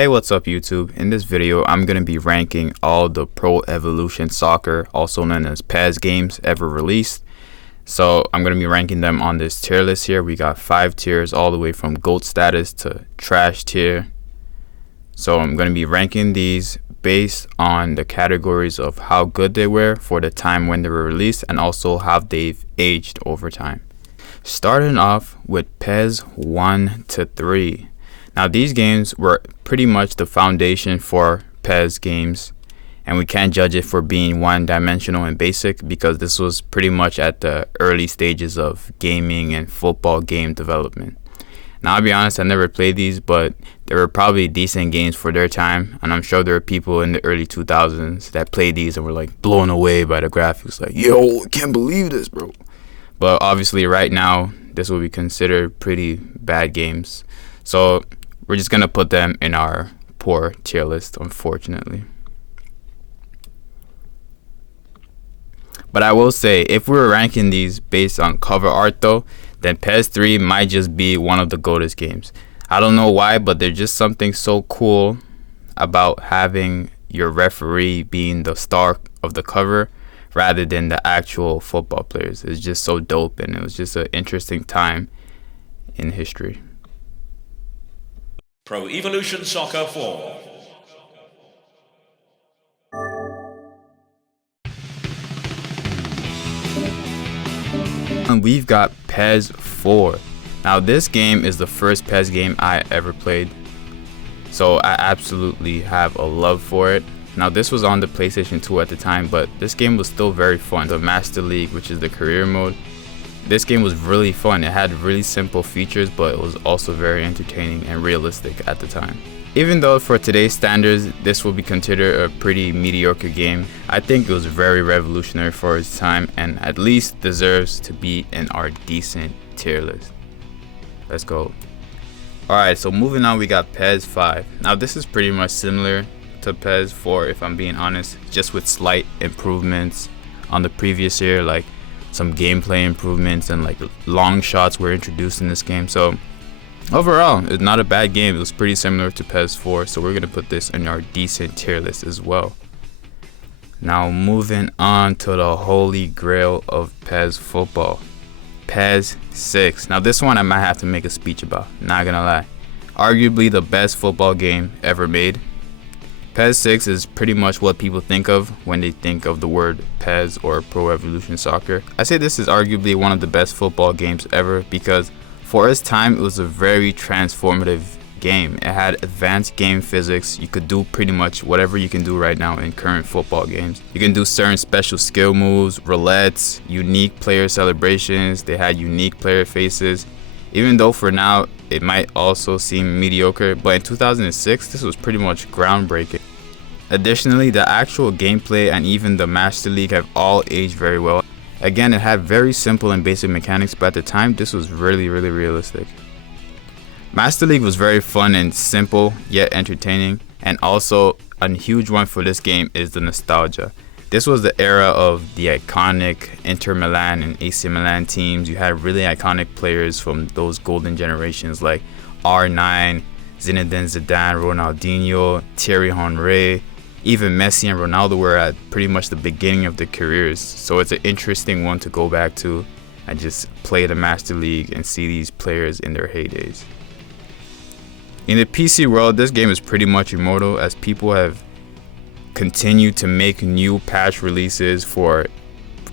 Hey, what's up YouTube? In this video, I'm going to be ranking all the Pro Evolution Soccer, also known as PES games ever released. So I'm going to be ranking them on this tier list here. We got 5 tiers all the way from GOAT status to trash tier. So I'm going to be ranking these based on the categories of how good they were for the time when they were released and also how they've aged over time. Starting off with PES 1 to 3. Now these games were pretty much the foundation for PES games, and we can't judge it for being one-dimensional and basic because this was pretty much at the early stages of gaming and football game development. Now I'll be honest, I never played these, but they were probably decent games for their time, and I'm sure there were people in the early 2000s that played these and were like blown away by the graphics, like, yo, I can't believe this, bro. But obviously right now this will be considered pretty bad games, so we're just gonna put them in our poor tier list, unfortunately. But I will say, if we were ranking these based on cover art though, then PES 3 might just be one of the GOATest games. I don't know why, but there's just something so cool about having your referee being the star of the cover rather than the actual football players. It's just so dope, and it was just an interesting time in history. Pro Evolution Soccer 4. And we've got PES 4. Now this game is the first PES game I ever played, so I absolutely have a love for it. Now this was on the PlayStation 2 at the time, but this game was still very fun. The Master League, which is the career mode, this game was really fun. It had really simple features, but it was also very entertaining and realistic at the time. Even though for today's standards this will be considered a pretty mediocre game, I think it was very revolutionary for its time and at least deserves to be in our decent tier list. Let's go. Alright, so moving on, we got PES 5. Now this is pretty much similar to PES 4 if I'm being honest, just with slight improvements on the previous year, like some gameplay improvements and like long shots were introduced in this game. So overall, it's not a bad game. It was pretty similar to PES 4, so we're gonna put this in our decent tier list as well. Now moving on to the holy grail of PES football, PES 6. Now this one I might have to make a speech about, not gonna lie. Arguably the best football game ever made. PES 6 is pretty much what people think of when they think of the word PES or Pro Evolution Soccer. I say this is arguably one of the best football games ever because for its time it was a very transformative game. It had advanced game physics. You could do pretty much whatever you can do right now in current football games. You can do certain special skill moves, roulettes, unique player celebrations. They had unique player faces. Even though for now it might also seem mediocre, but in 2006 this was pretty much groundbreaking. Additionally, the actual gameplay and even the Master League have all aged very well. Again, it had very simple and basic mechanics, but at the time this was really realistic. Master League was very fun and simple yet entertaining, and also a huge one for this game is the nostalgia. This was the era of the iconic Inter Milan and AC Milan teams. You had really iconic players from those golden generations like R9, Zinedine Zidane, Ronaldinho, Thierry Henry. Even Messi and Ronaldo were at pretty much the beginning of their careers. So it's an interesting one to go back to and just play the Master League and see these players in their heydays. In the PC world, this game is pretty much immortal as people have continue to make new patch releases for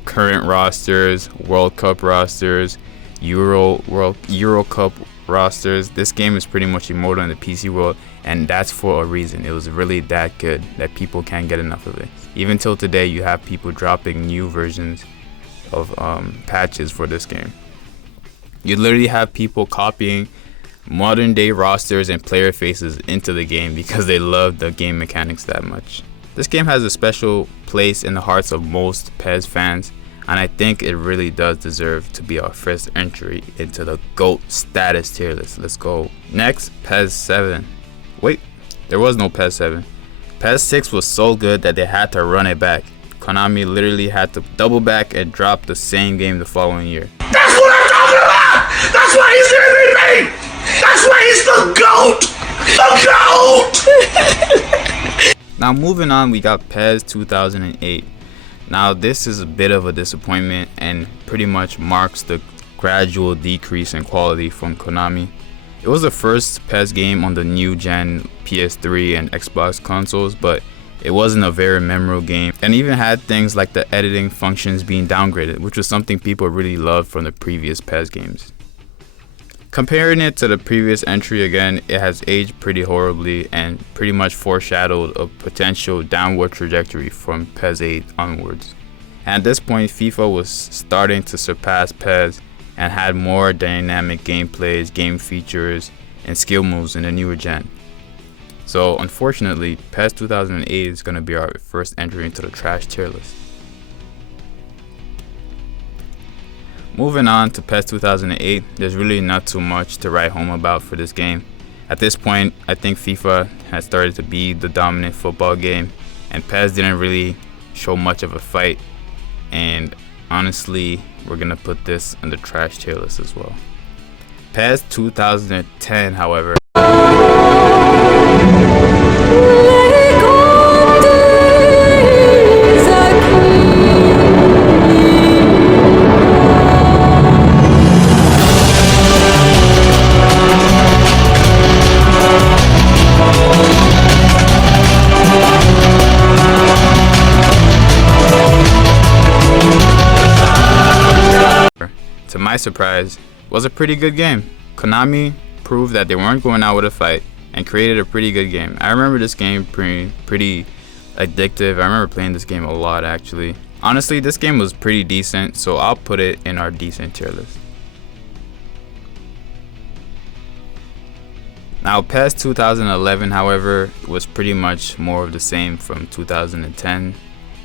current rosters, World Cup rosters, Euro Cup rosters. This game is pretty much immortal in the PC world, and that's for a reason. It was really that good that people can't get enough of it. Even till today, you have people dropping new versions of patches for this game. You literally have people copying modern day rosters and player faces into the game because they love the game mechanics that much. This game has a special place in the hearts of most PES fans, and I think it really does deserve to be our first entry into the GOAT status tier list. Let's go. Next, PES 7. Wait, there was no PES 7. PES 6 was so good that they had to run it back. Konami literally had to double back and drop the same game the following year. That's what I'm talking about! That's why he's MVP! That's why he's the GOAT! The GOAT! Now moving on, we got PES 2008. Now this is a bit of a disappointment and pretty much marks the gradual decrease in quality from Konami. It was the first PES game on the new gen PS3 and Xbox consoles, but it wasn't a very memorable game, and even had things like the editing functions being downgraded, which was something people really loved from the previous PES games. Comparing it to the previous entry again, it has aged pretty horribly and pretty much foreshadowed a potential downward trajectory from PES 8 onwards. And at this point, FIFA was starting to surpass PES and had more dynamic gameplays, game features, and skill moves in the newer gen. So unfortunately, PES 2008 is going to be our first entry into the trash tier list. Moving on to PES 2008, there's really not too much to write home about for this game. At this point, I think FIFA has started to be the dominant football game, and PES didn't really show much of a fight, and honestly, we're going to put this on the trash tier list as well. PES 2010, however, to my surprise, was a pretty good game. Konami proved that they weren't going out with a fight and created a pretty good game. I remember this game pretty addictive. I remember playing this game a lot actually. Honestly, this game was pretty decent, so I'll put it in our decent tier list. Now PES 2011, however, was pretty much more of the same from 2010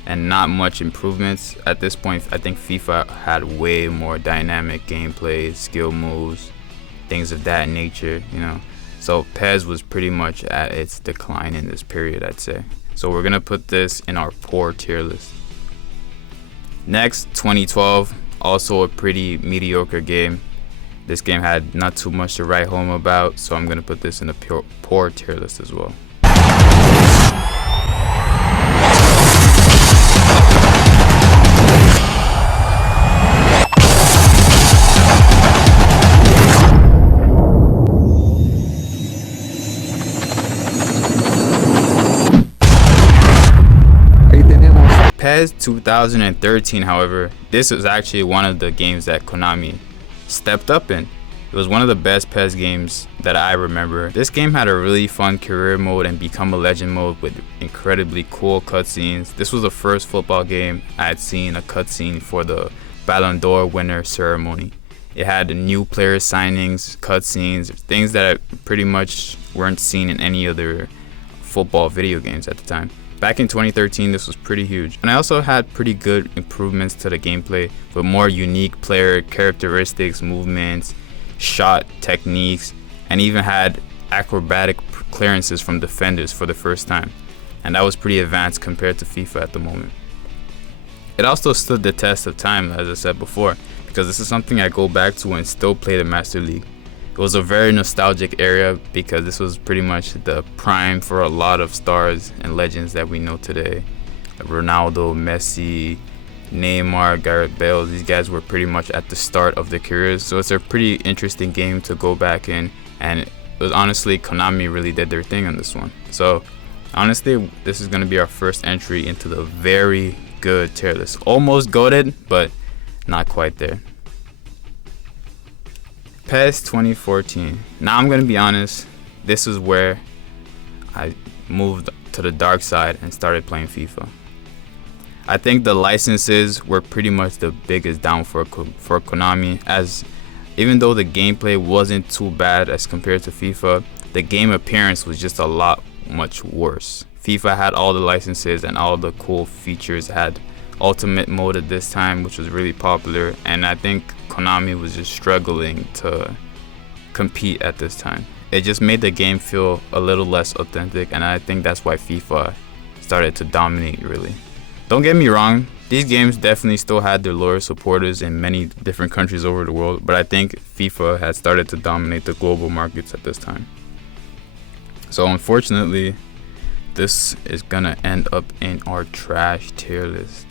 and not much improvements. At this point, I think FIFA had way more dynamic gameplay, skill moves, things of that nature, you know. So PES was pretty much at its decline in this period, I'd say. So we're gonna put this in our poor tier list. Next, 2012, also a pretty mediocre game. This game had not too much to write home about, so I'm gonna put this in the poor tier list as well. PES 2013, however, this was actually one of the games that Konami stepped up in. It was one of the best PES games that I remember. This game had a really fun career mode and become a legend mode with incredibly cool cutscenes. This was the first football game I had seen a cutscene for the Ballon d'Or winner ceremony. It had new player signings, cutscenes, things that pretty much weren't seen in any other football video games at the time. Back in 2013, this was pretty huge. And I also had pretty good improvements to the gameplay with more unique player characteristics, movements, shot techniques, and even had acrobatic clearances from defenders for the first time. And that was pretty advanced compared to FIFA at the moment. It also stood the test of time, as I said before, because this is something I go back to and still play the Master League. It was a very nostalgic era because this was pretty much the prime for a lot of stars and legends that we know today. Ronaldo, Messi, Neymar, Gareth Bale, these guys were pretty much at the start of their careers. So it's a pretty interesting game to go back in, and it was honestly, Konami really did their thing on this one. So honestly, this is going to be our first entry into the very good tier list. Almost goated, but not quite there. PES 2014. Now I'm gonna be honest, this is where I moved to the dark side and started playing FIFA. I think the licenses were pretty much the biggest down for Konami, as even though the gameplay wasn't too bad as compared to FIFA, the game appearance was just a lot much worse. FIFA had all the licenses and all the cool features. It had Ultimate Mode at this time, which was really popular, and I think Konami was just struggling to compete at this time. It just made the game feel a little less authentic, and I think that's why FIFA started to dominate, really. Don't get me wrong, these games definitely still had their loyal supporters in many different countries over the world, but I think FIFA had started to dominate the global markets at this time. So unfortunately, this is gonna end up in our trash tier list.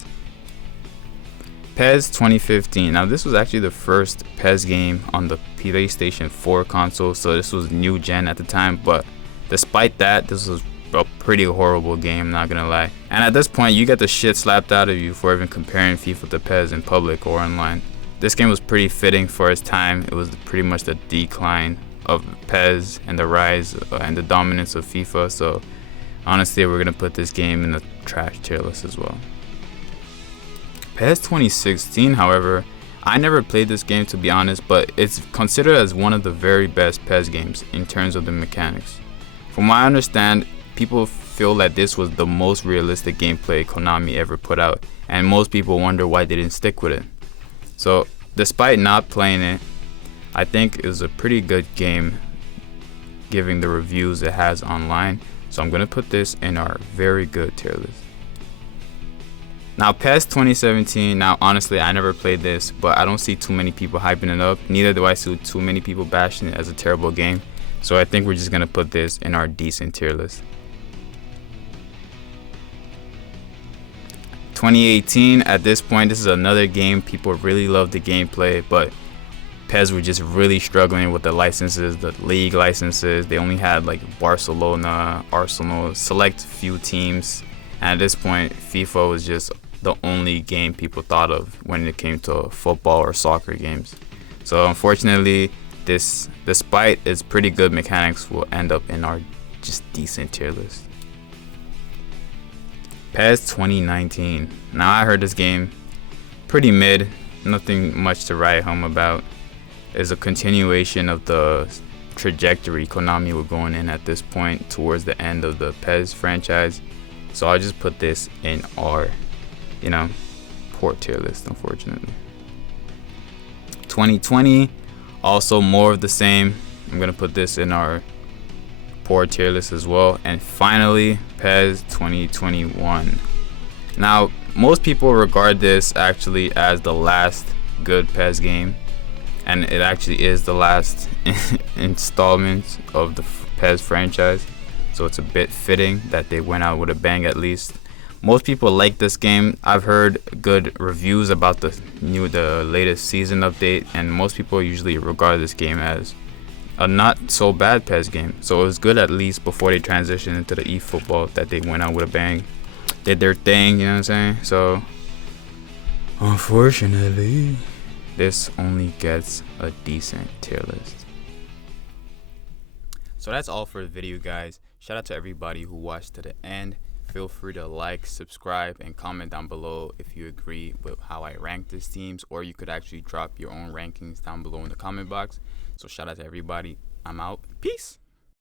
PES 2015. Now this was actually the first PES game on the PlayStation 4 console, so this was new gen at the time, but despite that, this was a pretty horrible game, not gonna lie. And at this point, you get the shit slapped out of you for even comparing FIFA to PES in public or online. This game was pretty fitting for its time. It was pretty much the decline of PES and the rise and the dominance of FIFA, so honestly, we're gonna put this game in the trash tier list as well. PES 2016, however, I never played this game to be honest, but it's considered as one of the very best PES games in terms of the mechanics. From what I understand, people feel that this was the most realistic gameplay Konami ever put out, and most people wonder why they didn't stick with it. So, despite not playing it, I think it was a pretty good game given the reviews it has online, so I'm going to put this in our very good tier list. Now PES 2017, now honestly I never played this, but I don't see too many people hyping it up, neither do I see too many people bashing it as a terrible game, so I think we're just going to put this in our decent tier list. 2018, at this point this is another game people really love the gameplay, but PES were just really struggling with the licenses, the league licenses. They only had like Barcelona, Arsenal, select few teams. And at this point, FIFA was just the only game people thought of when it came to football or soccer games. So unfortunately, this, despite its pretty good mechanics, will end up in our just decent tier list. PES 2019. Now I heard this game pretty mid, nothing much to write home about. It's a continuation of the trajectory Konami were going in at this point towards the end of the PES franchise. So I'll just put this in our, poor tier list, unfortunately. 2020, also more of the same. I'm gonna put this in our poor tier list as well. And finally, PES 2021. Now, most people regard this actually as the last good PES game, and it actually is the last installment of the PES franchise. So it's a bit fitting that they went out with a bang at least. Most people like this game. I've heard good reviews about the latest season update, and most people usually regard this game as a not so bad PES game. So it was good at least before they transitioned into the eFootball that they went out with a bang. Did their thing, you know what I'm saying? So unfortunately, this only gets a decent tier list. So that's all for the video, guys. Shout out to everybody who watched to the end. Feel free to like, subscribe, and comment down below if you agree with how I rank these teams, or you could actually drop your own rankings down below in the comment box. So shout out to everybody. I'm out. Peace.